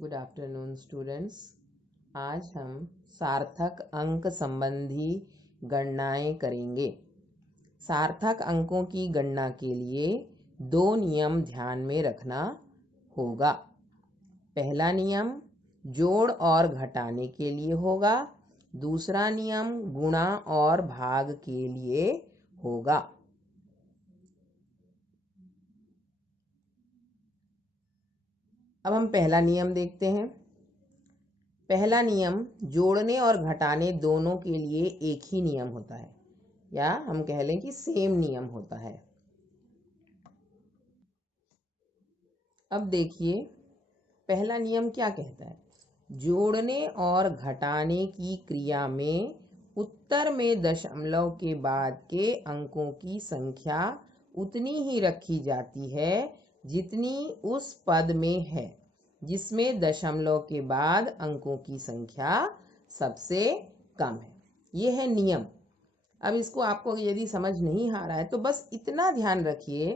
Good afternoon students. आज हम सार्थक अंक संबंधी गणनाएं करेंगे। सार्थक अंकों की गणना के लिए दो नियम ध्यान में रखना होगा। पहला नियम जोड़ और घटाने के लिए होगा, दूसरा नियम गुणा और भाग के लिए होगा। अब हम पहला नियम देखते हैं। पहला नियम जोड़ने और घटाने दोनों के लिए एक ही नियम होता है, या हम कह लें कि सेम नियम होता है। अब देखिए पहला नियम क्या कहता है। जोड़ने और घटाने की क्रिया में उत्तर में दशमलव के बाद के अंकों की संख्या उतनी ही रखी जाती है जितनी उस पद में है जिसमें दशमलव के बाद अंकों की संख्या सबसे कम है। यह है नियम। अब इसको आपको यदि समझ नहीं आ रहा है तो बस इतना ध्यान रखिए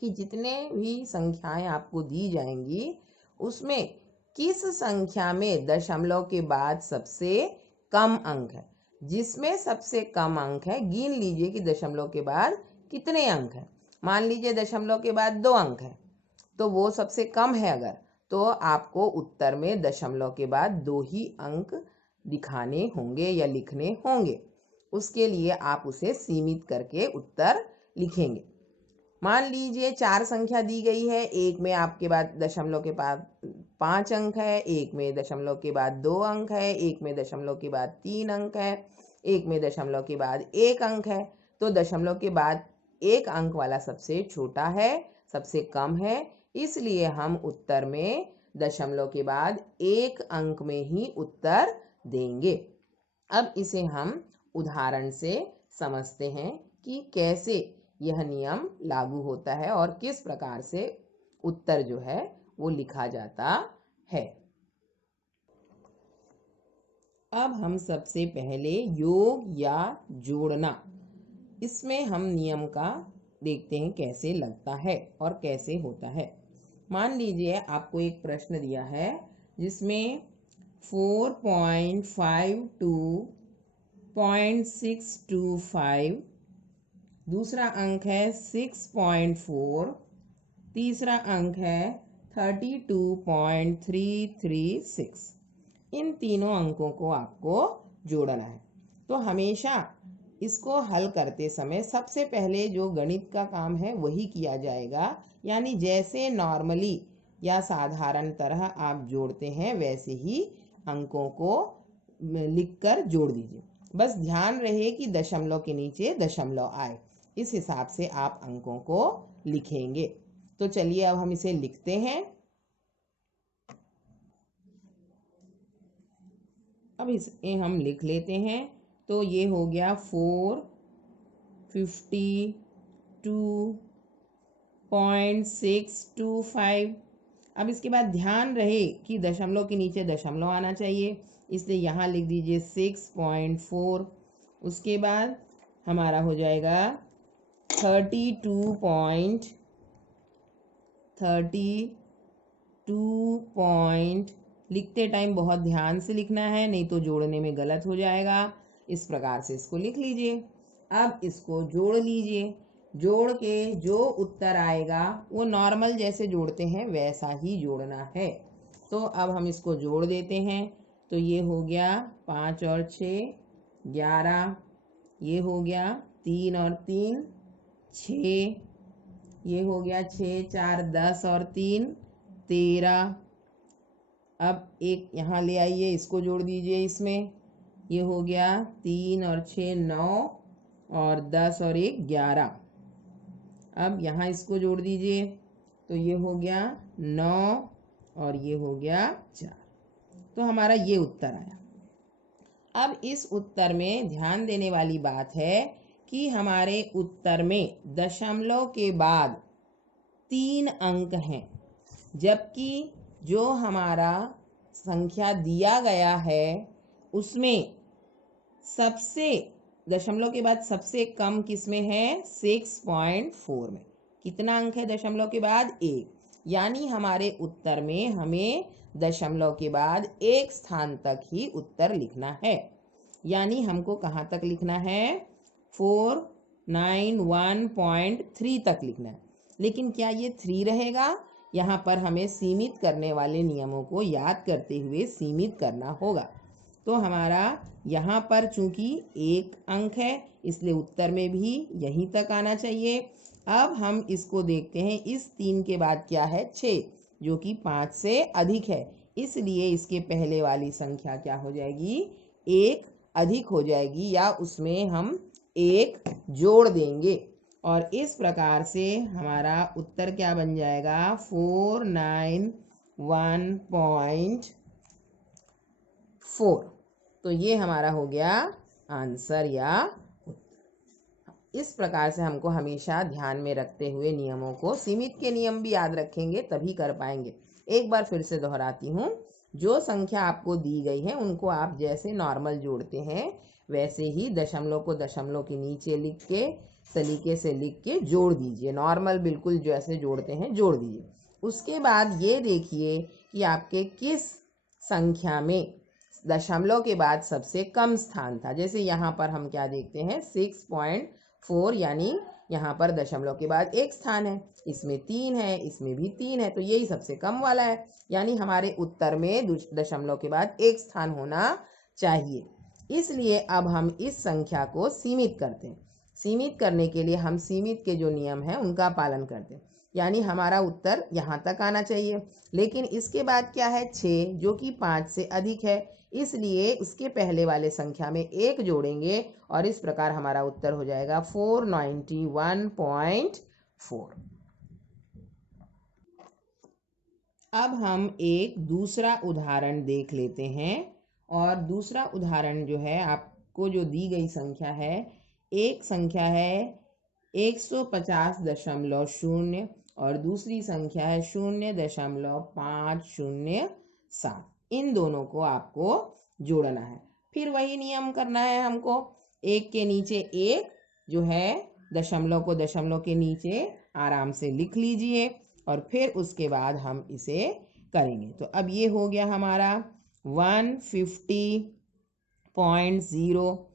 कि जितने भी संख्याएं आपको दी जाएंगी उसमें किस संख्या में दशमलव के बाद सबसे कम अंक है। जिसमें सबसे कम अंक है गिन लीजिए कि दशमलव के बाद कितने अंक हैं। मान लीजिए दशमलव के बाद 2 अंक है तो वो सबसे कम है, अगर तो आपको उत्तर में दशमलव के बाद 2 ही अंक दिखाने होंगे या लिखने होंगे। उसके लिए आप उसे सीमित करके उत्तर लिखेंगे। मान लीजिए 4 संख्या दी गई है, एक में आपके बाद दशमलव के बाद 5 अंक है, एक में दशमलव के बाद 2 अंक है, एक में दशमलव के बाद 3 अंक है, एक में दशमलव के बाद 1 अंक है। तो दशमलव के बाद 1 अंक वाला सबसे छोटा है, सबसे कम है, इसलिए हम उत्तर में दशमलव के बाद 1 अंक में ही उत्तर देंगे। अब इसे हम उदाहरण से समझते हैं कि कैसे यह नियम लागू होता है और किस प्रकार से उत्तर जो है वो लिखा जाता है। अब हम सबसे पहले योग या जोड़ना, इसमें हम नियम का देखते हैं कैसे लगता है और कैसे होता है। मान लीजिए आपको एक प्रश्न दिया है जिसमें 4.52.625, दूसरा अंक है 6.4, तीसरा अंक है 32.336। इन तीनों अंकों को आपको जोड़ना है। तो हमेशा इसको हल करते समय सबसे पहले जो गणित का काम है वही किया जाएगा, यानी जैसे नॉर्मली या साधारण तरह आप जोड़ते हैं वैसे ही अंकों को लिखकर जोड़ दीजिए। बस ध्यान रहे कि दशमलव के नीचे दशमलव आए, इस हिसाब से आप अंकों को लिखेंगे। तो चलिए अब हम इसे लिखते हैं। अब इसे हम लिख लेते हैं। तो ये हो गया 452.625। अब इसके बाद ध्यान रहे कि दशमलव के नीचे दशमलव आना चाहिए, इसलिए यहाँ लिख दीजिए 6.4। उसके बाद हमारा हो जाएगा 32. लिखते टाइम बहुत ध्यान से लिखना है, नहीं तो जोड़ने में गलत हो जाएगा। इस प्रकार से इसको लिख लीजिए। अब इसको जोड़ लीजिए। जोड़ के जो उत्तर आएगा वो नॉर्मल जैसे जोड़ते हैं वैसा ही जोड़ना है। तो अब हम इसको जोड़ देते हैं। तो ये हो गया 5 और 6 11, ये हो गया 3 और 3 6, ये हो गया 6 4 10 और 3 13। अब एक यहाँ ले आइए, इसको जोड़ दीजिए इसमें। ये हो गया 3 और 6 9 और 10 और 1 11। अब यहाँ इसको जोड़ दीजिए। तो ये हो गया 9 और ये हो गया 4। तो हमारा ये उत्तर आया। अब इस उत्तर में ध्यान देने वाली बात है कि हमारे उत्तर में दशमलव के बाद 3 अंक हैं, जबकि जो हमारा संख्या दिया गया है उसमें सबसे दशमलव के बाद सबसे कम किसमें है 6.4 में। कितना अंक है दशमलव के बाद 1, यानी हमारे उत्तर में हमें दशमलव के बाद एक स्थान तक ही उत्तर लिखना है। यानी हमको कहाँ तक लिखना है? 491.3 तक लिखना है। लेकिन क्या ये 3 रहेगा? यहाँ पर हमें सीमित करने वाले नियमों को याद करते हुए सीमित करना होगा। तो हमारा यहाँ पर चूंकि 1 अंक है, इसलिए उत्तर में भी यहीं तक आना चाहिए। अब हम इसको देखते हैं, इस 3 के बाद क्या है? 6, जो कि 5 से अधिक है, इसलिए इसके पहले वाली संख्या क्या हो जाएगी? 1 अधिक हो जाएगी, या उसमें हम 1 जोड़ देंगे। और इस प्रकार से हमारा उत्तर क्या बन जाएगा? 491.4। तो ये हमारा हो गया आंसर या उत्तर। इस प्रकार से हमको हमेशा ध्यान में रखते हुए नियमों को, सीमित के नियम भी याद रखेंगे तभी कर पाएंगे। एक बार फिर से दोहराती हूँ, जो संख्या आपको दी गई है उनको आप जैसे नॉर्मल जोड़ते हैं वैसे ही दशमलव को दशमलव के नीचे लिख के सलीके से लिख के जोड़ दीजिए। नॉर्मल बिल्कुल जैसे जोड़ते हैं जोड़ दीजिए। उसके बाद ये देखिए कि आपके किस संख्या में दशमलव के बाद सबसे कम स्थान था। जैसे यहाँ पर हम क्या देखते हैं? 6.4, यानी यहाँ पर दशमलव के बाद 1 स्थान है, इसमें 3 है, इसमें भी 3 है, तो यही सबसे कम वाला है। यानी हमारे उत्तर में दशमलव के बाद 1 स्थान होना चाहिए। इसलिए अब हम इस संख्या को सीमित करते हैं। सीमित करने के लिए हम सीमित के जो नियम हैं उनका पालन करते हैं। यानी हमारा उत्तर यहाँ तक आना चाहिए। लेकिन इसके बाद क्या है? 6, जो कि 5 से अधिक है, इसलिए इसके पहले वाले संख्या में 1 जोड़ेंगे और इस प्रकार हमारा उत्तर हो जाएगा 491.4। अब हम एक दूसरा उदाहरण देख लेते हैं। और दूसरा उदाहरण जो है, आपको जो दी गई संख्या है, एक संख्या है 150.0 और दूसरी संख्या है 0.507। इन दोनों को आपको जोड़ना है। फिर वही नियम करना है हमको। 1 के नीचे 1 जो है, दशमलव को दशमलव के नीचे आराम से लिख लीजिए और फिर उसके बाद हम इसे करेंगे। तो अब ये हो गया हमारा 150.0,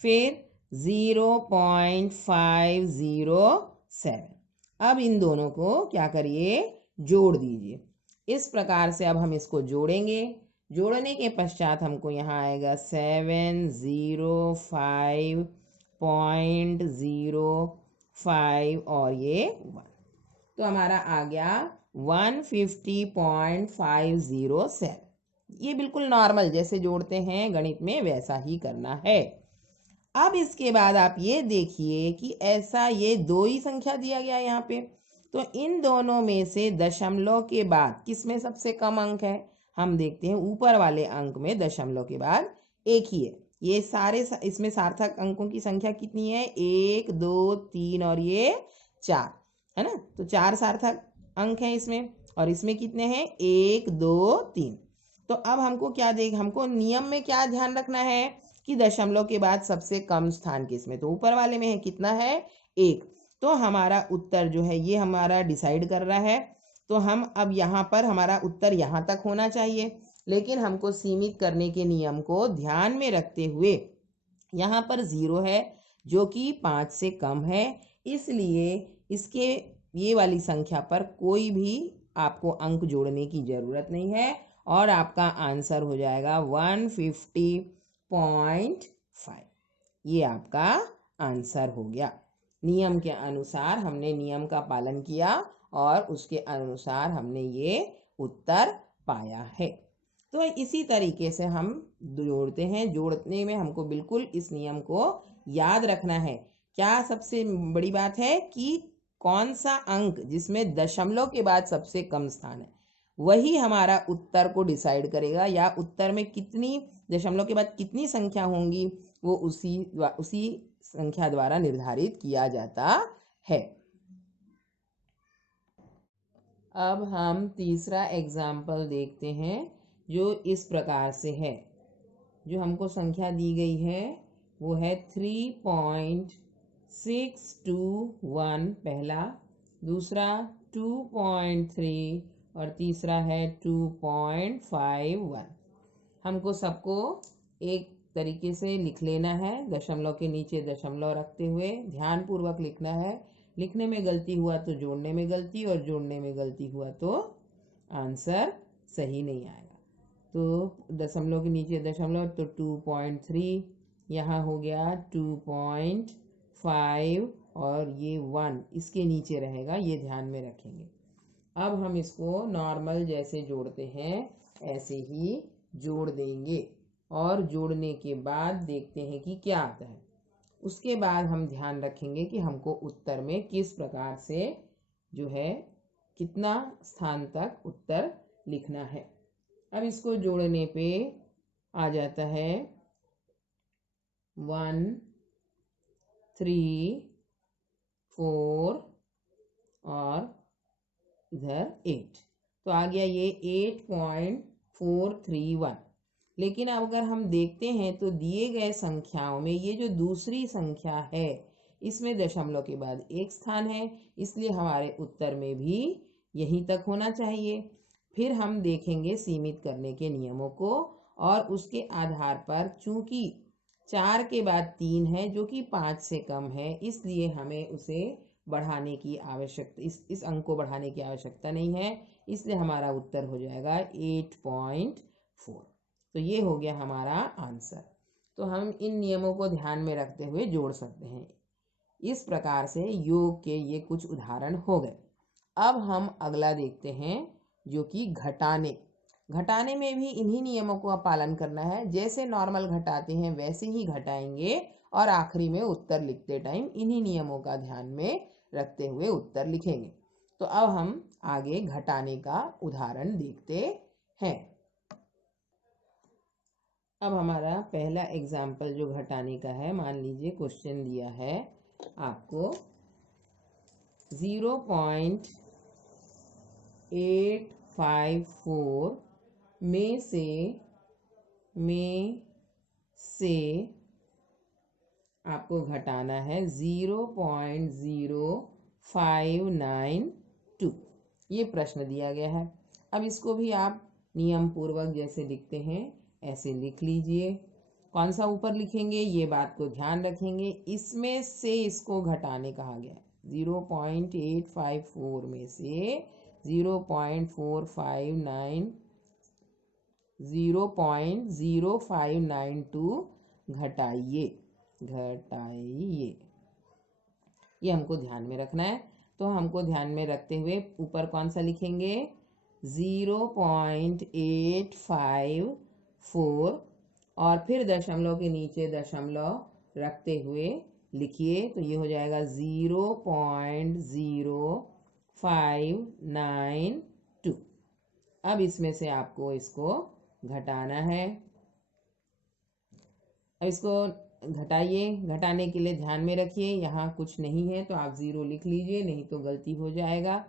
फिर 0.507। अब इन दोनों को क्या करिए? जोड़ दीजिए। इस प्रकार से अब हम इसको जोड़ेंगे। जोड़ने के पश्चात हमको यहाँ आएगा 705.05 और ये 1, तो हमारा आ गया 150.507। ये बिल्कुल नॉर्मल जैसे जोड़ते हैं गणित में वैसा ही करना है। अब इसके बाद आप ये देखिए कि ऐसा ये 2 ही संख्या दिया गया है यहाँ पे, तो इन दोनों में से दशमलव के बाद किसमें सबसे कम अंक है? हम देखते हैं ऊपर वाले अंक में दशमलव के बाद 1 ही है। ये सारे इसमें सार्थक अंकों की संख्या कितनी है? 1, 2, 3 और ये 4 है ना। तो 4 सार्थक अंक हैं इसमें, और इसमें कितने हैं? 1, 2, 3। तो अब हमको क्या हमको नियम में क्या ध्यान रखना है कि दशमलव के बाद सबसे कम स्थान किसमें? तो ऊपर वाले में है। कितना है? 1। तो हमारा उत्तर जो है ये हमारा डिसाइड कर रहा है। तो हम अब यहाँ पर हमारा उत्तर यहाँ तक होना चाहिए, लेकिन हमको सीमित करने के नियम को ध्यान में रखते हुए यहाँ पर 0 है जो कि 5 से कम है, इसलिए इसके ये वाली संख्या पर कोई भी आपको अंक जोड़ने की ज़रूरत नहीं है और आपका आंसर हो जाएगा 150.5। ये आपका आंसर हो गया। नियम के अनुसार हमने नियम का पालन किया और उसके अनुसार हमने ये उत्तर पाया है। तो इसी तरीके से हम जोड़ते हैं। जोड़ने में हमको बिल्कुल इस नियम को याद रखना है। क्या सबसे बड़ी बात है कि कौन सा अंक जिसमें दशमलव के बाद सबसे कम स्थान है वही हमारा उत्तर को डिसाइड करेगा, या उत्तर में कितनी दशमलव के बाद कितनी संख्या होंगी वो उसी संख्या द्वारा निर्धारित किया जाता है। अब हम तीसरा एग्जाम्पल देखते हैं जो इस प्रकार से है। जो हमको संख्या दी गई है वो है 3.621 पहला, दूसरा 2.3 और तीसरा है 2.51। हमको सबको एक तरीके से लिख लेना है, दशमलव के नीचे दशमलव रखते हुए ध्यान पूर्वक लिखना है। लिखने में गलती हुआ तो जोड़ने में गलती, और जोड़ने में गलती हुआ तो आंसर सही नहीं आएगा। तो दशमलव के नीचे दशमलव तो 2.3, यहाँ हो गया 2.5 और ये 1 इसके नीचे रहेगा, ये ध्यान में रखेंगे। अब हम इसको नॉर्मल जैसे जोड़ते हैं ऐसे ही जोड़ देंगे, और जोड़ने के बाद देखते हैं कि क्या आता है। उसके बाद हम ध्यान रखेंगे कि हमको उत्तर में किस प्रकार से जो है कितना स्थान तक उत्तर लिखना है। अब इसको जोड़ने पे आ जाता है 1, 3, 4 और इधर 8, तो आ गया ये 8.431। लेकिन अगर हम देखते हैं तो दिए गए संख्याओं में ये जो दूसरी संख्या है इसमें दशमलव के बाद एक स्थान है, इसलिए हमारे उत्तर में भी यहीं तक होना चाहिए। फिर हम देखेंगे सीमित करने के नियमों को, और उसके आधार पर चूंकि 4 के बाद 3 है जो कि 5 से कम है, इसलिए हमें उसे बढ़ाने की आवश्यकता, इस अंक को बढ़ाने की आवश्यकता नहीं है, इसलिए हमारा उत्तर हो जाएगा 8.4। तो ये हो गया हमारा आंसर। तो हम इन नियमों को ध्यान में रखते हुए जोड़ सकते हैं। इस प्रकार से योग के ये कुछ उदाहरण हो गए। अब हम अगला देखते हैं जो कि घटाने। घटाने में भी इन्हीं नियमों का पालन करना है, जैसे नॉर्मल घटाते हैं वैसे ही घटाएंगे, और आखिरी में उत्तर लिखते टाइम इन्हीं नियमों का ध्यान में रखते हुए उत्तर लिखेंगे। तो अब हम आगे घटाने का उदाहरण देखते हैं। अब हमारा पहला एग्जाम्पल जो घटाने का है, मान लीजिए क्वेश्चन दिया है आपको 0.854 में से आपको घटाना है 0.0592। ये प्रश्न दिया गया है। अब इसको भी आप नियम पूर्वक जैसे लिखते हैं ऐसे लिख लीजिए। कौन सा ऊपर लिखेंगे ये बात को ध्यान रखेंगे, इसमें से इसको घटाने कहा गया। 0.854 में से 0.0592 घटाइए। ये हमको ध्यान में रखना है। तो हमको ध्यान में रखते हुए ऊपर कौन सा लिखेंगे 0.854 और फिर दशमलव के नीचे दशमलव रखते हुए लिखिए। तो ये हो जाएगा 0.0592। अब इसमें से आपको इसको घटाना है। अब इसको घटाइए। घटाने के लिए ध्यान में रखिए यहाँ कुछ नहीं है तो आप 0 लिख लीजिए, नहीं तो गलती हो जाएगा।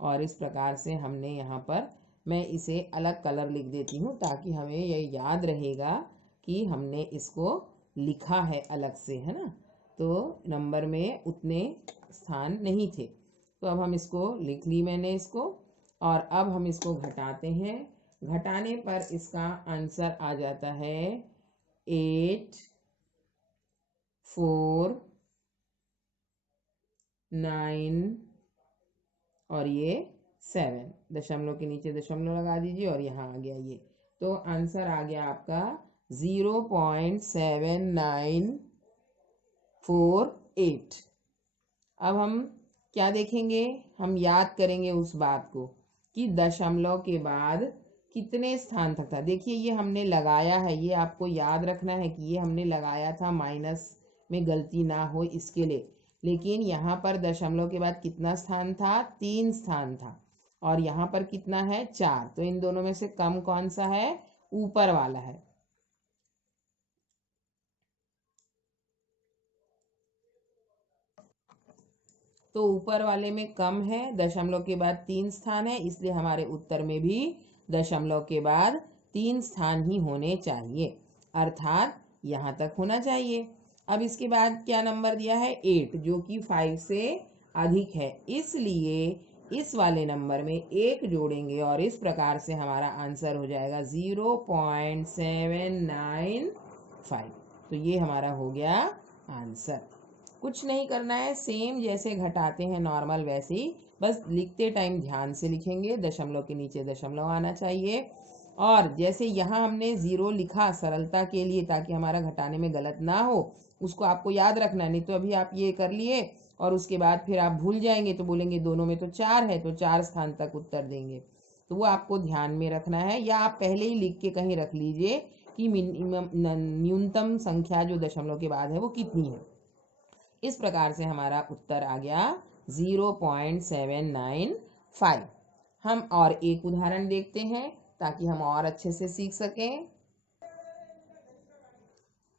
और इस प्रकार से हमने यहाँ पर, मैं इसे अलग कलर लिख देती हूँ ताकि हमें यह याद रहेगा कि हमने इसको लिखा है अलग से, है ना। तो नंबर में उतने स्थान नहीं थे, तो अब हम इसको लिख ली मैंने इसको। और अब हम इसको घटाते हैं। घटाने पर इसका आंसर आ जाता है 8, 4, 9 और ये 7। दशमलव के नीचे दशमलव लगा दीजिए और यहाँ आ गया ये। तो आंसर आ गया आपका 0.7948। अब हम क्या देखेंगे, हम याद करेंगे उस बात को कि दशमलव के बाद कितने स्थान तक था। देखिए ये हमने लगाया है, ये आपको याद रखना है कि ये हमने लगाया था, माइनस में गलती ना हो इसके लिए। लेकिन यहाँ पर दशमलव के बाद कितना स्थान था, 3 स्थान था, और यहाँ पर कितना है 4। तो इन दोनों में से कम कौन सा है, ऊपर वाला है। तो ऊपर वाले में कम है, दशमलव के बाद 3 स्थान है, इसलिए हमारे उत्तर में भी दशमलव के बाद 3 स्थान ही होने चाहिए, अर्थात यहाँ तक होना चाहिए। अब इसके बाद क्या नंबर दिया है 8, जो कि 5 से अधिक है, इसलिए इस वाले नंबर में 1 जोड़ेंगे और इस प्रकार से हमारा आंसर हो जाएगा 0.795। तो ये हमारा हो गया आंसर। कुछ नहीं करना है, सेम जैसे घटाते हैं नॉर्मल वैसे ही, बस लिखते टाइम ध्यान से लिखेंगे, दशमलव के नीचे दशमलव आना चाहिए। और जैसे यहाँ हमने 0 लिखा सरलता के लिए ताकि हमारा घटाने में गलत ना हो, उसको आपको याद रखना, नहीं तो अभी आप ये कर लिए और उसके बाद फिर आप भूल जाएंगे तो बोलेंगे दोनों में तो 4 है, तो 4 स्थान तक उत्तर देंगे। तो वो आपको ध्यान में रखना है, या आप पहले ही लिख के कहीं रख लीजिए कि मिनिमम न्यूनतम संख्या जो दशमलव के बाद है वो कितनी है। इस प्रकार से हमारा उत्तर आ गया 0.795। हम और एक उदाहरण देखते हैं ताकि हम और अच्छे से सीख सकें।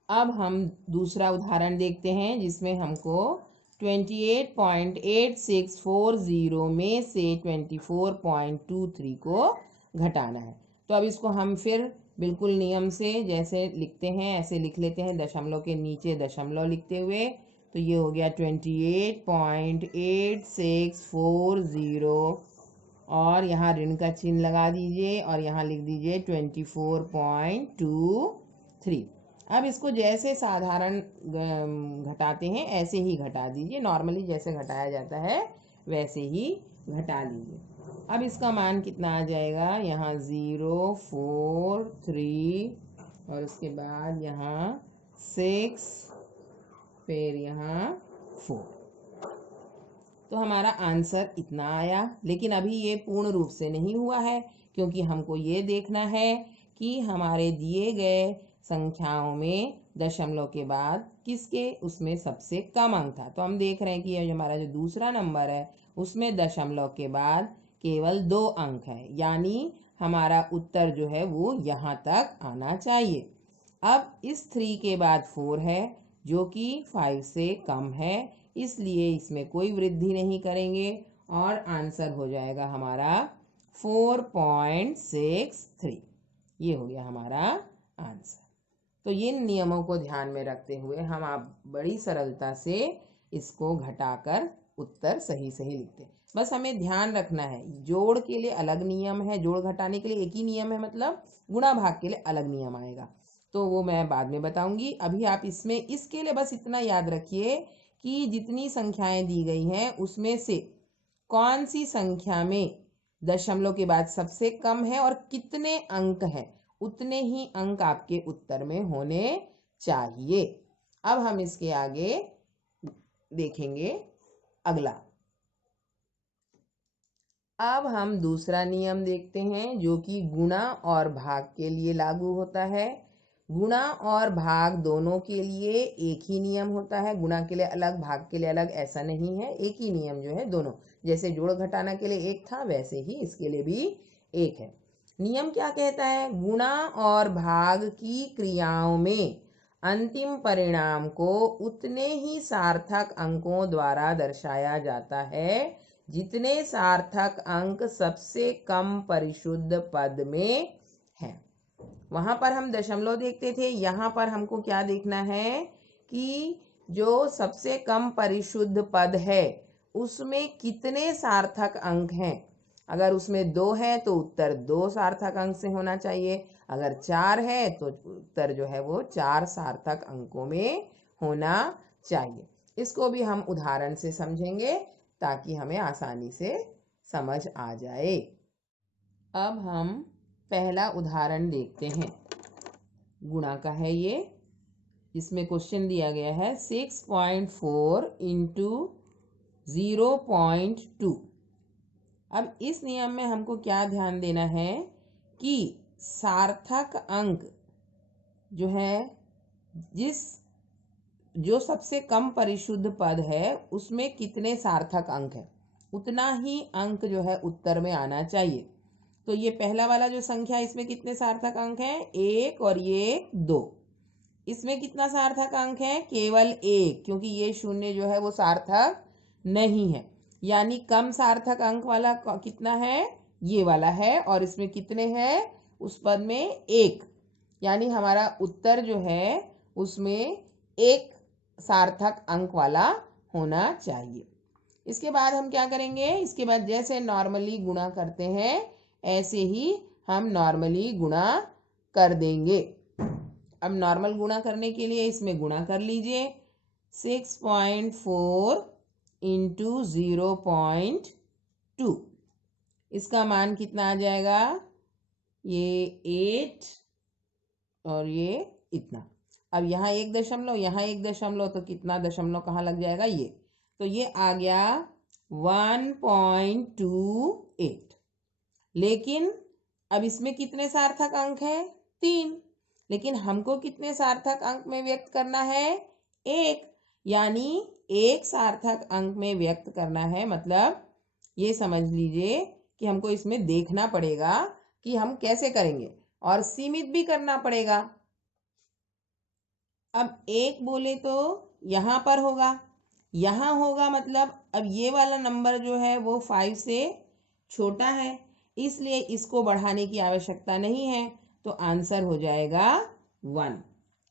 अब हम दूसरा उदाहरण देखते हैं जिसमें हमको 28.8640 में से 24.23 को घटाना है। तो अब इसको हम फिर बिल्कुल नियम से जैसे लिखते हैं ऐसे लिख लेते हैं, दशमलव के नीचे दशमलव लिखते हुए। तो ये हो गया 28.8640 और यहाँ ऋण का चिन्ह लगा दीजिए और यहाँ लिख दीजिए 24.23। अब इसको जैसे साधारण घटाते हैं ऐसे ही घटा दीजिए, नॉर्मली जैसे घटाया जाता है वैसे ही घटा लीजिए। अब इसका मान कितना आ जाएगा, यहाँ 043 और उसके बाद यहाँ 6 फिर यहाँ 4। तो हमारा आंसर इतना आया। लेकिन अभी ये पूर्ण रूप से नहीं हुआ है, क्योंकि हमको ये देखना है कि हमारे दिए गए संख्याओं में दशमलव के बाद किसके उसमें सबसे कम अंक था। तो हम देख रहे हैं कि ये हमारा जो दूसरा नंबर है उसमें दशमलव के बाद केवल 2 अंक है, यानी हमारा उत्तर जो है वो यहाँ तक आना चाहिए। अब इस 3 के बाद 4 है जो कि 5 से कम है, इसलिए इसमें कोई वृद्धि नहीं करेंगे और आंसर हो जाएगा हमारा 4.63। ये हो गया हमारा आंसर। तो इन नियमों को ध्यान में रखते हुए हम आप बड़ी सरलता से इसको घटाकर उत्तर सही सही लिखते हैं। बस हमें ध्यान रखना है, जोड़ के लिए अलग नियम है, जोड़ घटाने के लिए एक ही नियम है, मतलब गुणा भाग के लिए अलग नियम आएगा, तो वो मैं बाद में बताऊंगी। अभी आप इसमें इसके लिए बस इतना याद रखिए कि जितनी संख्याएं दी गई हैं उसमें से कौन सी संख्या में दशमलव के बाद सबसे कम है और कितने अंक हैं, उतने ही अंक आपके उत्तर में होने चाहिए। अब हम इसके आगे देखेंगे अगला। अब हम दूसरा नियम देखते हैं जो कि गुणा और भाग के लिए लागू होता है। गुणा और भाग दोनों के लिए एक ही नियम होता है, गुणा के लिए अलग भाग के लिए अलग ऐसा नहीं है, एक ही नियम जो है दोनों। जैसे जोड़ घटाना के लिए एक था वैसे ही इसके लिए भी एक है। नियम क्या कहता है, गुणा और भाग की क्रियाओं में अंतिम परिणाम को उतने ही सार्थक अंकों द्वारा दर्शाया जाता है जितने सार्थक अंक सबसे कम परिशुद्ध पद में है। वहां पर हम दशमलव देखते थे, यहाँ पर हमको क्या देखना है कि जो सबसे कम परिशुद्ध पद है उसमें कितने सार्थक अंक हैं। अगर उसमें 2 है तो उत्तर 2 सार्थक अंक से होना चाहिए, अगर 4 है तो उत्तर जो है वो 4 सार्थक अंकों में होना चाहिए। इसको भी हम उदाहरण से समझेंगे ताकि हमें आसानी से समझ आ जाए। अब हम पहला उदाहरण देखते हैं, गुणा का है ये, जिसमें क्वेश्चन दिया गया है 6.4 इंटू 0.2। अब इस नियम में हमको क्या ध्यान देना है कि सार्थक अंक जो है जो सबसे कम परिशुद्ध पद है उसमें कितने सार्थक अंक है, उतना ही अंक जो है उत्तर में आना चाहिए। तो ये पहला वाला जो संख्या इसमें कितने सार्थक अंक हैं, 1 और ये 2। इसमें कितना सार्थक अंक है, केवल 1, क्योंकि ये शून्य जो है वो सार्थक नहीं है। यानी कम सार्थक अंक वाला कितना है, ये वाला है, और इसमें कितने हैं उस पद में 1, यानी हमारा उत्तर जो है उसमें 1 सार्थक अंक वाला होना चाहिए। इसके बाद हम क्या करेंगे, इसके बाद जैसे नॉर्मली गुणा करते हैं ऐसे ही हम नॉर्मली गुणा कर देंगे। अब नॉर्मल गुणा करने के लिए इसमें गुणा कर लीजिए। 6.4 इंटू 0.2, इसका मान कितना आ जाएगा, ये 8 और ये इतना। अब यहाँ 1 दशमलव, यहाँ 1 दशमलव, तो कितना दशमलव कहाँ लग जाएगा, ये तो ये आ गया 1.28। लेकिन अब इसमें कितने सार्थक अंक है, 3, लेकिन हमको कितने सार्थक अंक में व्यक्त करना है, 1, यानी 1 सार्थक अंक में व्यक्त करना है। मतलब ये समझ लीजिए कि हमको इसमें देखना पड़ेगा कि हम कैसे करेंगे और सीमित भी करना पड़ेगा। अब 1 बोले तो यहाँ पर होगा, यहाँ होगा, मतलब अब ये वाला नंबर जो है वो 5 से छोटा है, इसलिए इसको बढ़ाने की आवश्यकता नहीं है, तो आंसर हो जाएगा 1।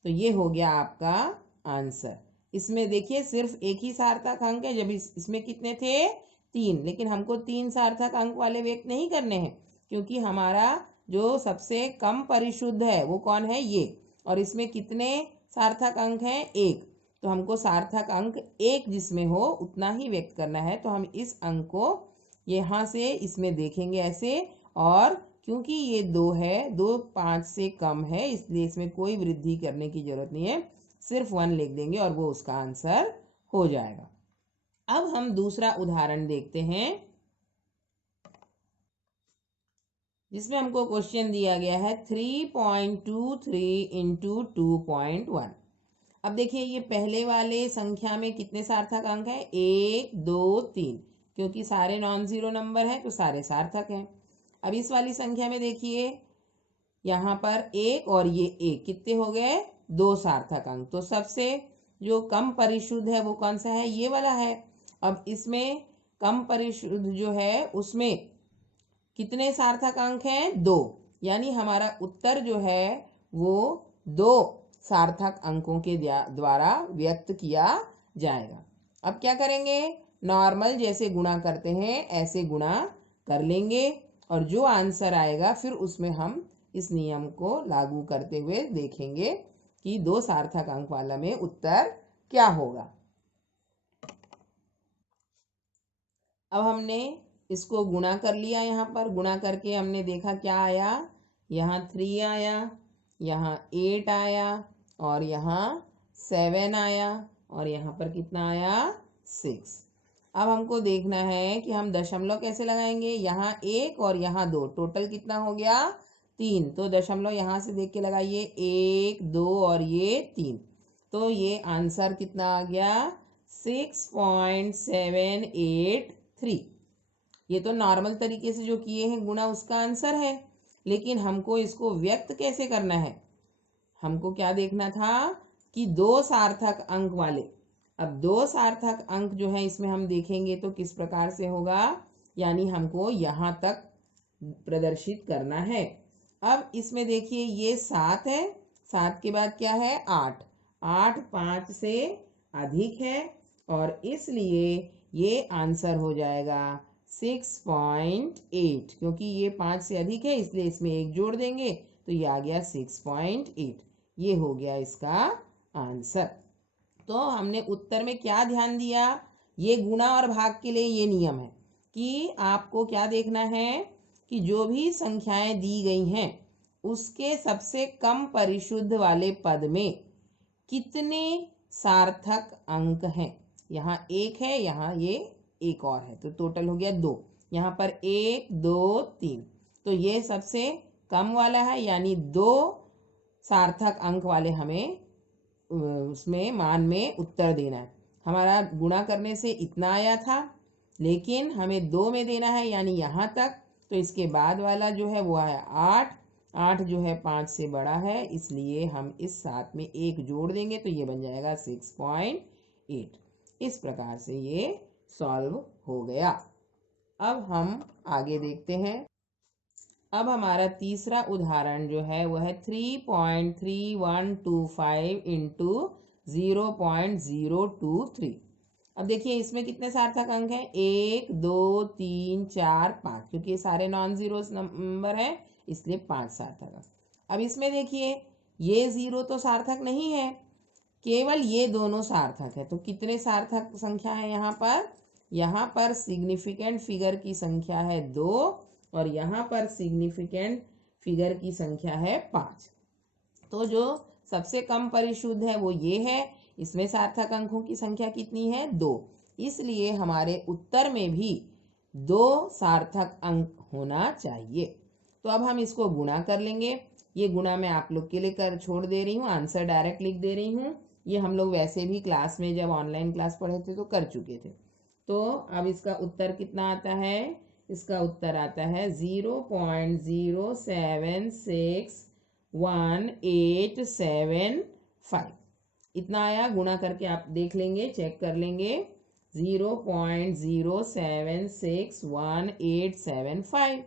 तो ये हो गया आपका आंसर। इसमें देखिए सिर्फ एक ही सार्थक अंक है, जब इसमें कितने थे, 3, लेकिन हमको 3 सार्थक अंक वाले व्यक्त नहीं करने हैं, क्योंकि हमारा जो सबसे कम परिशुद्ध है वो कौन है, ये, और इसमें कितने सार्थक अंक हैं, 1, तो हमको सार्थक अंक 1 जिसमें हो उतना ही व्यक्त करना है। तो हम इस अंक को यहाँ से इसमें देखेंगे ऐसे, और क्योंकि ये 2 है, 2 5 से कम है, इसलिए इसमें कोई वृद्धि करने की जरूरत नहीं है, सिर्फ 1 लिख देंगे और वो उसका आंसर हो जाएगा। अब हम दूसरा उदाहरण देखते हैं, जिसमें हमको क्वेश्चन दिया गया है 3.23 इंटू 2.1। अब देखिए ये पहले वाले संख्या में कितने सार्थक अंक है, 1 2 3, क्योंकि सारे नॉन जीरो नंबर हैं तो सारे सार्थक हैं। अब इस वाली संख्या में देखिए यहाँ पर 1 और ये 1 कितने हो गए, 2 सार्थक अंक। तो सबसे जो कम परिशुद्ध है वो कौन सा है, ये वाला है। अब इसमें कम परिशुद्ध जो है उसमें कितने सार्थक अंक हैं, 2, यानी हमारा उत्तर जो है वो 2 सार्थक अंकों के द्वारा व्यक्त किया जाएगा। अब क्या करेंगे, नॉर्मल जैसे गुणा करते हैं ऐसे गुणा कर लेंगे, और जो आंसर आएगा फिर उसमें हम इस नियम को लागू करते हुए देखेंगे कि 2 सार्थक अंक वाला में उत्तर क्या होगा। अब हमने इसको गुणा कर लिया, यहाँ पर गुणा करके हमने देखा क्या आया, यहाँ 3 आया, यहाँ 8 आया, और यहाँ 7 आया, और यहाँ पर कितना आया, 6। अब हमको देखना है कि हम दशमलव कैसे लगाएंगे, यहाँ 1 और यहाँ 2, टोटल कितना हो गया, 3, तो दशमलव यहाँ से देख के लगाइए, 1 2 और ये 3, तो ये आंसर कितना आ गया, 6.783। ये तो नॉर्मल तरीके से जो किए हैं गुणा उसका आंसर है, लेकिन हमको इसको व्यक्त कैसे करना है, हमको क्या देखना था कि 2 सार्थक अंक वाले। अब 2 सार्थक अंक जो है इसमें हम देखेंगे तो किस प्रकार से होगा, यानी हमको यहाँ तक प्रदर्शित करना है। अब इसमें देखिए ये 7 है, 7 के बाद क्या है, 8, 8 5 से अधिक है, और इसलिए ये आंसर हो जाएगा 6.8, क्योंकि ये 5 से अधिक है इसलिए इसमें 1 जोड़ देंगे तो ये आ गया 6.8। ये हो गया इसका आंसर। तो हमने उत्तर में क्या ध्यान दिया, ये गुणा और भाग के लिए ये नियम है कि आपको क्या देखना है कि जो भी संख्याएं दी गई हैं उसके सबसे कम परिशुद्ध वाले पद में कितने सार्थक अंक हैं। यहाँ 1 है, यहाँ ये एक और है, तो टोटल हो गया 2, यहाँ पर 1 2 3, तो ये सबसे कम वाला है, यानी 2 सार्थक अंक वाले हमें उसमें मान में उत्तर देना है। हमारा गुणा करने से इतना आया था, लेकिन हमें 2 में देना है, यानी यहाँ तक, तो इसके बाद वाला जो है वो है 8, 8 जो है 5 से बड़ा है, इसलिए हम इस 7 में 1 जोड़ देंगे तो ये बन जाएगा 6.8। इस प्रकार से ये सॉल्व हो गया। अब हम आगे देखते हैं। अब हमारा तीसरा उदाहरण जो है वह है 3.3125 इंटू 0.023। अब देखिए इसमें कितने सार्थक अंक हैं, 1 2 3 4 5, क्योंकि ये सारे नॉन जीरो नंबर है इसलिए 5 सार्थक अंक। अब इसमें देखिए ये 0 तो सार्थक नहीं है, केवल ये दोनों सार्थक है। तो कितने सार्थक संख्या है यहाँ पर सिग्निफिकेंट फिगर की संख्या है 2 और यहाँ पर सिग्निफिकेंट फिगर की संख्या है 5। तो जो सबसे कम परिशुद्ध है वो ये है, इसमें सार्थक अंकों की संख्या कितनी है, 2। इसलिए हमारे उत्तर में भी 2 सार्थक अंक होना चाहिए। तो अब हम इसको गुणा कर लेंगे। ये गुणा मैं आप लोग के लिए कर छोड़ दे रही हूँ, आंसर डायरेक्ट लिख दे रही हूँ। ये हम लोग वैसे भी क्लास में जब ऑनलाइन क्लास पढ़े थे तो कर चुके थे। तो अब इसका उत्तर कितना आता है, इसका उत्तर आता है 0.0761875। इतना आया, गुणा करके आप देख लेंगे, चेक कर लेंगे, 0.0761875।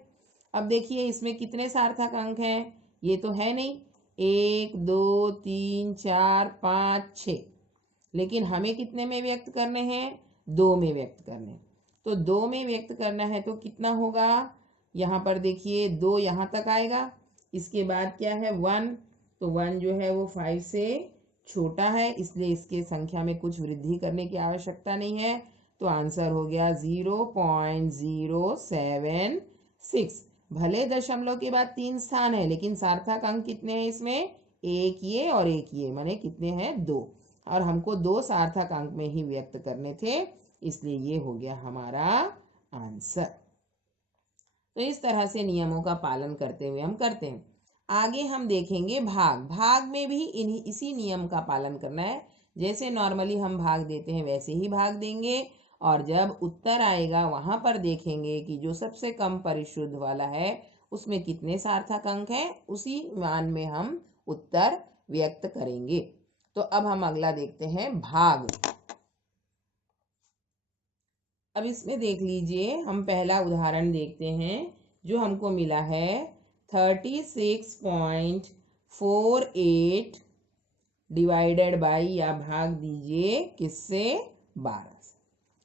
अब देखिए इसमें कितने सार्थक अंक हैं, ये तो है नहीं, 1 2 3 4 5 6, लेकिन हमें कितने में व्यक्त करने हैं, 2 में व्यक्त करने। तो 2 में व्यक्त करना है तो कितना होगा, यहाँ पर देखिए 2 यहाँ तक आएगा, इसके बाद क्या है 1, तो 1 जो है वो 5 से छोटा है, इसलिए इसके संख्या में कुछ वृद्धि करने की आवश्यकता नहीं है। तो आंसर हो गया 0.076। भले दशमलव के बाद 3 स्थान है, लेकिन सार्थक अंक कितने हैं इसमें, एक ये और एक ये, माने कितने हैं, 2। और हमको 2 सार्थक अंक में ही व्यक्त करने थे, इसलिए ये हो गया हमारा आंसर। तो इस तरह से नियमों का पालन करते हुए हम करते हैं। आगे हम देखेंगे भाग में भी इसी नियम का पालन करना है। जैसे नॉर्मली हम भाग देते हैं वैसे ही भाग देंगे, और जब उत्तर आएगा वहां पर देखेंगे कि जो सबसे कम परिशुद्ध वाला है उसमें कितने सार्थक अंक हैं, उसी मान में हम उत्तर व्यक्त करेंगे। तो अब हम अगला देखते हैं भाग। अब इसमें देख लीजिए, हम पहला उदाहरण देखते हैं जो हमको मिला है 36.48 डिवाइडेड बाई, या भाग दीजिए किससे, 12 से।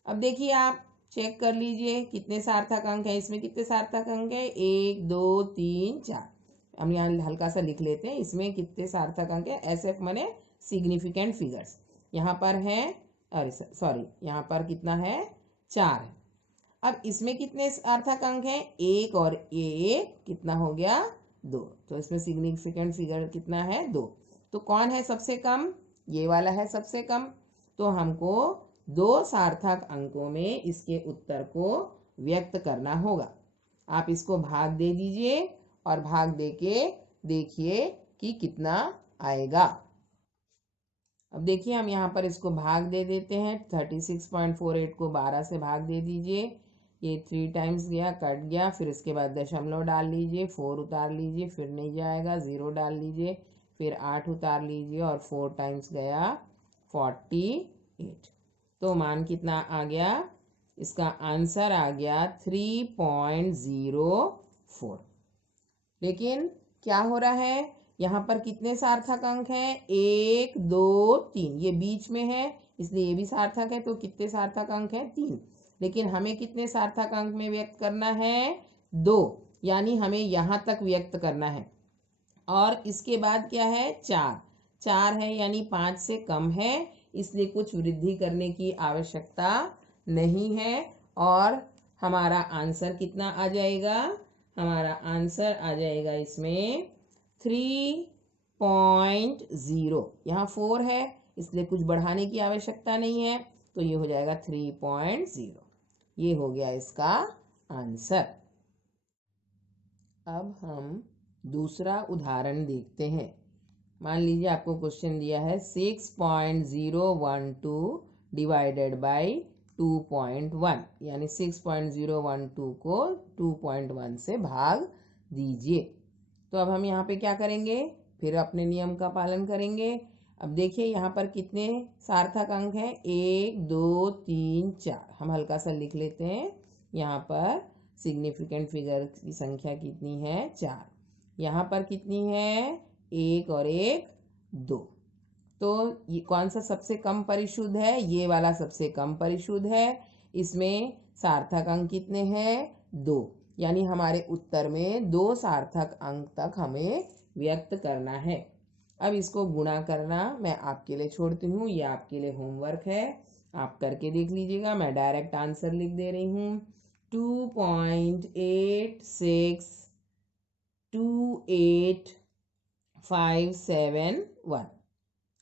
अब देखिए आप चेक कर लीजिए कितने सार्थक अंक है, इसमें कितने सार्थक अंक है, 1 2 3 4। हम यहाँ हल्का सा लिख लेते हैं, इसमें कितने सार्थक अंक है, एसएफ माने सिग्निफिकेंट फिगर्स, यहाँ पर है, अरे सॉरी यहाँ पर कितना है, 4 है। अब इसमें कितने सार्थक अंक हैं, 1 और एक कितना हो गया, 2। तो इसमें सिग्निफिकेंट फिगर कितना है, 2। तो कौन है सबसे कम, ये वाला है सबसे कम। तो हमको 2 सार्थक अंकों में इसके उत्तर को व्यक्त करना होगा। आप इसको भाग दे दीजिए और भाग दे के देखिए कि कितना आएगा। अब देखिए हम यहाँ पर इसको भाग दे देते हैं, 36.48 को 12 से भाग दे दीजिए, ये 3 टाइम्स गया, कट गया, फिर इसके बाद दशमलव डाल लीजिए, 4 उतार लीजिए, फिर नहीं जाएगा, 0 डाल लीजिए, फिर 8 उतार लीजिए और 4 टाइम्स गया 48। तो मान कितना आ गया, इसका आंसर आ गया 3.04। लेकिन क्या हो रहा है, यहाँ पर कितने सार्थक अंक हैं, 1 2 3, ये बीच में है इसलिए ये भी सार्थक है। तो कितने सार्थक अंक हैं, 3। लेकिन हमें कितने सार्थक अंक में व्यक्त करना है, 2, यानी हमें यहाँ तक व्यक्त करना है। और इसके बाद क्या है, 4 है, यानी 5 से कम है, इसलिए कुछ वृद्धि करने की आवश्यकता नहीं है। और हमारा आंसर कितना आ जाएगा, हमारा आंसर आ जाएगा इसमें 3.0। यहाँ 4 है इसलिए कुछ बढ़ाने की आवश्यकता नहीं है, तो ये हो जाएगा 3.0। ये हो गया इसका आंसर। अब हम दूसरा उदाहरण देखते हैं। मान लीजिए आपको क्वेश्चन दिया है 6.012 डिवाइडेड बाई 2.1, यानी 6.012 को 2.1 से भाग दीजिए। तो अब हम यहाँ पे क्या करेंगे, फिर अपने नियम का पालन करेंगे। अब देखिए यहाँ पर कितने सार्थक अंक हैं, 1 2 3 4। हम हल्का सा लिख लेते हैं, यहाँ पर सिग्निफिकेंट फिगर की संख्या कितनी है, 4। यहाँ पर कितनी है, 1 और 1 2। तो ये कौन सा सबसे कम परिशुद्ध है? ये वाला सबसे कम परिशुद्ध है। इसमें सार्थक अंक कितने हैं? 2। यानी हमारे उत्तर में 2 सार्थक अंक तक हमें व्यक्त करना है। अब इसको गुणा करना मैं आपके लिए छोड़ती हूँ, ये आपके लिए होमवर्क है, आप करके देख लीजिएगा। मैं डायरेक्ट आंसर लिख दे रही हूँ 2.862851।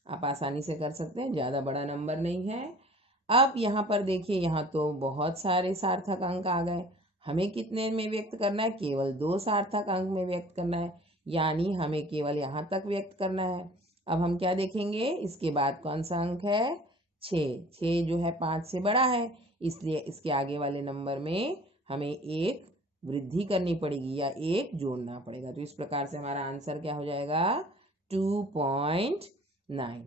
आप आसानी से कर सकते हैं, ज़्यादा बड़ा नंबर नहीं है। अब यहाँ पर देखिए, यहाँ तो बहुत सारे सार्थक अंक आ गए। हमें कितने में व्यक्त करना है? केवल 2 सार्थक अंक में व्यक्त करना है, यानी हमें केवल यहाँ तक व्यक्त करना है। अब हम क्या देखेंगे? इसके बाद कौन सा अंक है? 6। 6 जो है 5 से बड़ा है, इसलिए इसके आगे वाले नंबर में हमें एक वृद्धि करनी पड़ेगी या एक जोड़ना पड़ेगा। तो इस प्रकार से हमारा आंसर क्या हो जाएगा? 2.9।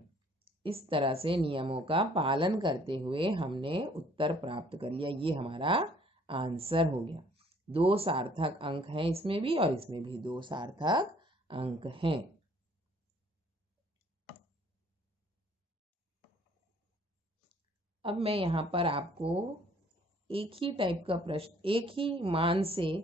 इस तरह से नियमों का पालन करते हुए हमने उत्तर प्राप्त कर लिया। ये हमारा आंसर हो गया। 2 सार्थक अंक हैं इसमें भी, और इसमें भी 2 सार्थक अंक हैं। अब मैं यहाँ पर आपको एक ही टाइप का प्रश्न, एक ही मान से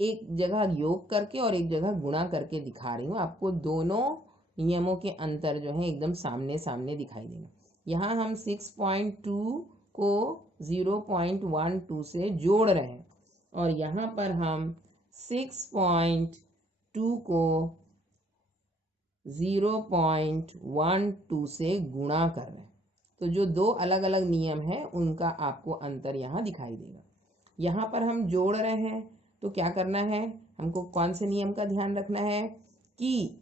एक जगह योग करके और एक जगह गुणा करके दिखा रही हूँ। आपको दोनों नियमों के अंतर जो है एकदम सामने सामने दिखाई देगा। यहाँ हम 6.2 को 0.12 से जोड़ रहे हैं, और यहाँ पर हम 6.2 को 0.12 से गुणा कर रहे हैं। तो जो 2 अलग अलग नियम हैं उनका आपको अंतर यहाँ दिखाई देगा। यहाँ पर हम जोड़ रहे हैं, तो क्या करना है? हमको कौन से नियम का ध्यान रखना है कि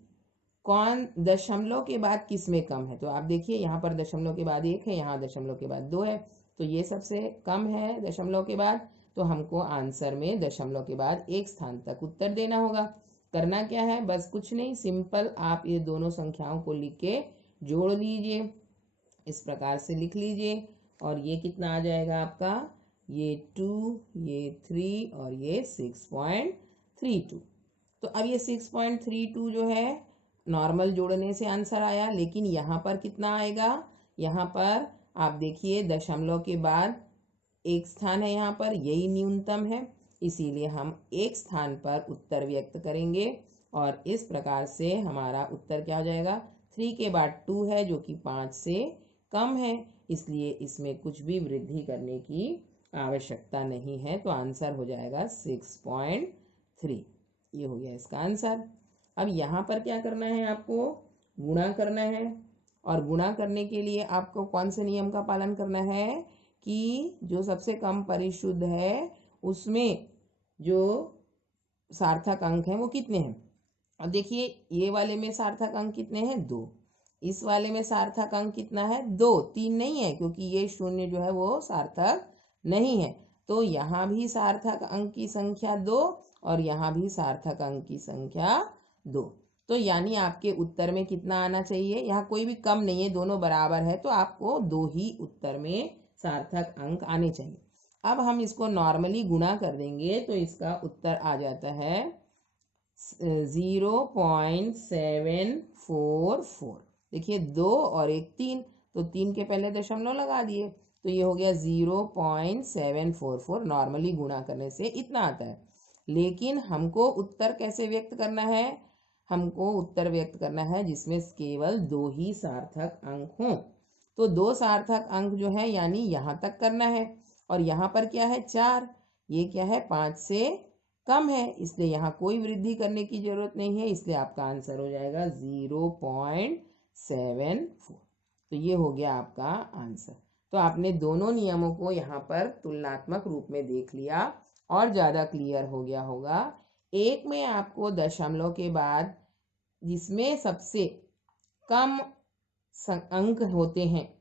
कौन दशमलव के बाद किस में कम है। तो आप देखिए, यहाँ पर दशमलव के बाद 1 है, यहाँ दशमलव के बाद 2 है, तो ये सबसे कम है दशमलव के बाद। तो हमको आंसर में दशमलव के बाद 1 स्थान तक उत्तर देना होगा। करना क्या है? बस कुछ नहीं, सिंपल आप ये दोनों संख्याओं को लिख के जोड़ लीजिए। इस प्रकार से लिख लीजिए, और ये कितना आ जाएगा आपका? ये 2, ये 3 और ये 6.32। तो अब ये 6.32 जो है नॉर्मल जोड़ने से आंसर आया, लेकिन यहाँ पर कितना आएगा? यहाँ पर आप देखिए, दशमलव के बाद 1 स्थान है, यहाँ पर यही न्यूनतम है, इसीलिए हम 1 स्थान पर उत्तर व्यक्त करेंगे। और इस प्रकार से हमारा उत्तर क्या हो जाएगा? 3 के बाद 2 है जो कि 5 से कम है, इसलिए इसमें कुछ भी वृद्धि करने की आवश्यकता नहीं है। तो आंसर हो जाएगा 6.3। ये हो गया इसका आंसर। अब यहाँ पर क्या करना है? आपको गुणा करना है, और गुणा करने के लिए आपको कौन से नियम का पालन करना है कि जो सबसे कम परिशुद्ध है उसमें जो सार्थक अंक हैं वो कितने हैं। अब देखिए, ये वाले में सार्थक अंक कितने हैं? 2। इस वाले में सार्थक अंक कितना है? 2। 3 नहीं है, क्योंकि ये शून्य जो है वो सार्थक नहीं है। तो यहाँ भी सार्थक अंक की संख्या 2, और यहाँ भी सार्थक अंक की संख्या 2। तो यानी आपके उत्तर में कितना आना चाहिए? यहाँ कोई भी कम नहीं है, दोनों बराबर है, तो आपको 2 ही उत्तर में सार्थक अंक आने चाहिए। अब हम इसको नॉर्मली गुणा कर देंगे, तो इसका उत्तर आ जाता है 0.744। देखिए, 2 और 1 3, तो 3 के पहले दशमलव लगा दिए, तो ये हो गया 0.744। नॉर्मली गुणा करने से इतना आता है। लेकिन हमको उत्तर कैसे व्यक्त करना है? हमको उत्तर व्यक्त करना है जिसमें केवल 2 ही सार्थक अंक हों। तो 2 सार्थक अंक जो है यानी यहाँ तक करना है, और यहाँ पर क्या है? 4। ये क्या है? 5 से कम है, इसलिए यहाँ कोई वृद्धि करने की जरूरत नहीं है, इसलिए आपका आंसर हो जाएगा 0.74। तो ये हो गया आपका आंसर। तो आपने दोनों नियमों को यहाँ पर तुलनात्मक रूप में देख लिया और ज़्यादा क्लियर हो गया होगा। एक में आपको दशमलव के बाद जिसमें सबसे कम अंक होते हैं,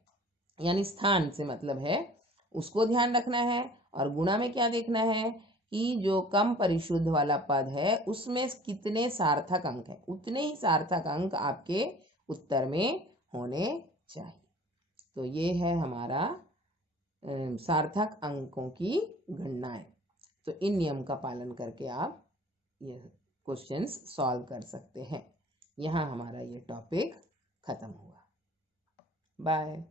यानी स्थान से मतलब है, उसको ध्यान रखना है। और गुणा में क्या देखना है कि जो कम परिशुद्ध वाला पद है उसमें कितने सार्थक अंक है, उतने ही सार्थक अंक आपके उत्तर में होने चाहिए। तो ये है हमारा सार्थक अंकों की गणनाएं। तो इन नियम का पालन करके आप ये क्वेश्चंस सॉल्व कर सकते हैं। यहाँ हमारा ये टॉपिक खत्म हुआ। बाय।